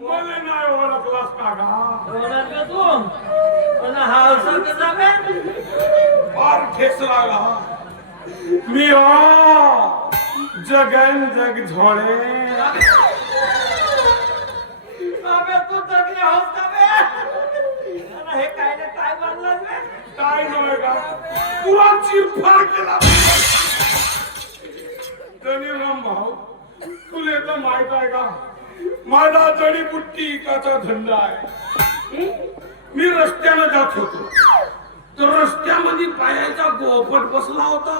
मला नाही ओळखलास का ओळखलं तू पण हा अवसर कसा काय फार ठेस लागला मी जगन जग झोळे अबे तू जगले होस का बे हे काय ना काय बनलास बे काय नव्हे का पुरा चिरफाड केला धनीराम भाऊ तुला तर माहित आहे का माझा जडीबुट्टी इकाचा धंदा आहे मी रस्त्यानं जात होतो तर रस्त्यामध्ये पायाचा गोफट बसला होता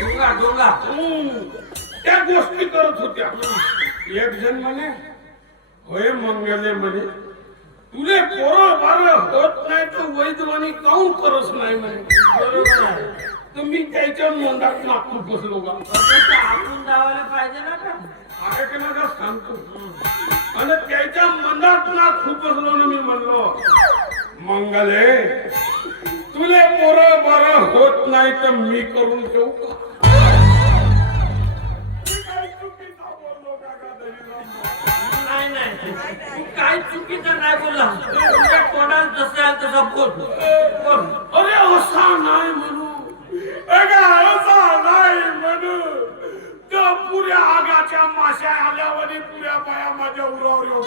डोंगा डोंगा त्या गोष्टी करत होत्या एक जण म्हणे होय मंगले म्हणे तुले पोरं बार होत नाही तर वैद्यवानी काऊन करत नाही म्हणे बरोबर आहे तुम्ही त्याच्या मंदात नागपूर बसलो का आपण जावायला पाहिजे ना का आहे की ना सांगतो आणि त्याच्या मंदात नागपूर बसलो ना मी म्हणलो मंगले तुले पोरं बरं होत नाही तर मी करून ठेवू का नाही नाही तू काय चुकीचं नाही बोलला तुझ्या तोंडाला जसं आहे तसं बोल बोल अरे असा नाही म्हणू असा नाही म्हणू तर पुऱ्या आगाच्या माश्या आल्यावर पुऱ्या बाया माझ्या उरावर येऊन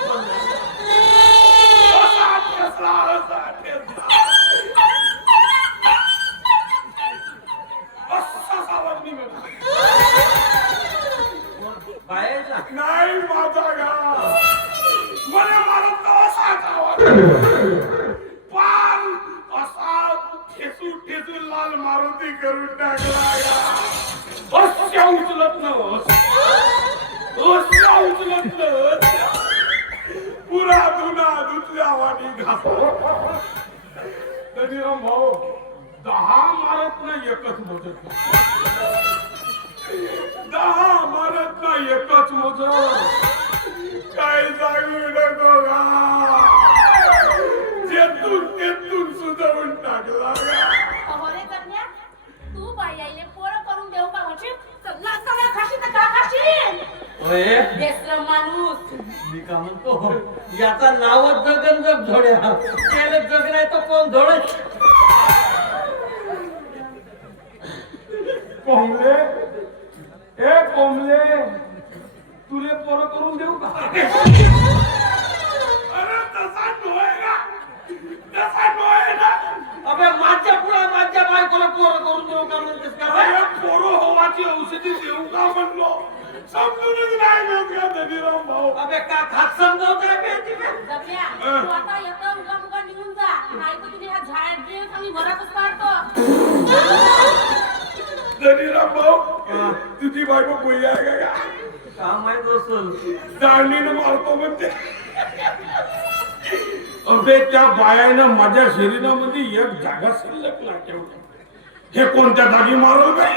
असा ठेसला असा ठेसला असा सावध मी बाहेरचा नाही माझा गा मला मारत असा गावात पाल असा ठेसू ठेसू लाल मारुती करून टाकला अशा उचलत नव्हत अशा उचलत नव्हत पुरा धुना धुतल्या वाणी घासा धनीराम भाऊ 10 मारत ना एकच मोजत 10 मारत ना एकच मोजत काय सांगू नको गा तेतून सुधावून टाकला अरे कन्या तू बाई आईले पोरं करून देऊ का म्हणजे लाचाला खाशी तर का खाशी ओए बेसरम माणूस मी का म्हणतो याचा नावच जगन जग धोड्या त्याला जग नाही तर कोण धोड कोंबले ए कोंबले तुले पोरं करून देऊ का अरे तसा नव्हे ना तसा नव्हे ना अबे माझ्या पुढे माझ्या बायकोला पोरं करून देऊ का म्हणतेस का बे? अरे पोरं होवाची औषधी देऊ का म्हणलो समजूनच नाही घेत का धनीराम भाऊ अबे का खात समजवताय बे तिथे जगल्या तू आता येतं उगा मुगा निघून जा नाही तर तुझे हा झाड ड्रेस आणि घरातच काढतो धनीराम भाऊ तुझी बायको बोलली आहे का का माहित असेल दांडीनं मारतो म्हणते अबे त्या बायानं माझ्या शरीरामध्ये एक जागा शिल्लक नाही ठेवली हे कोणत्या जागी मारल काय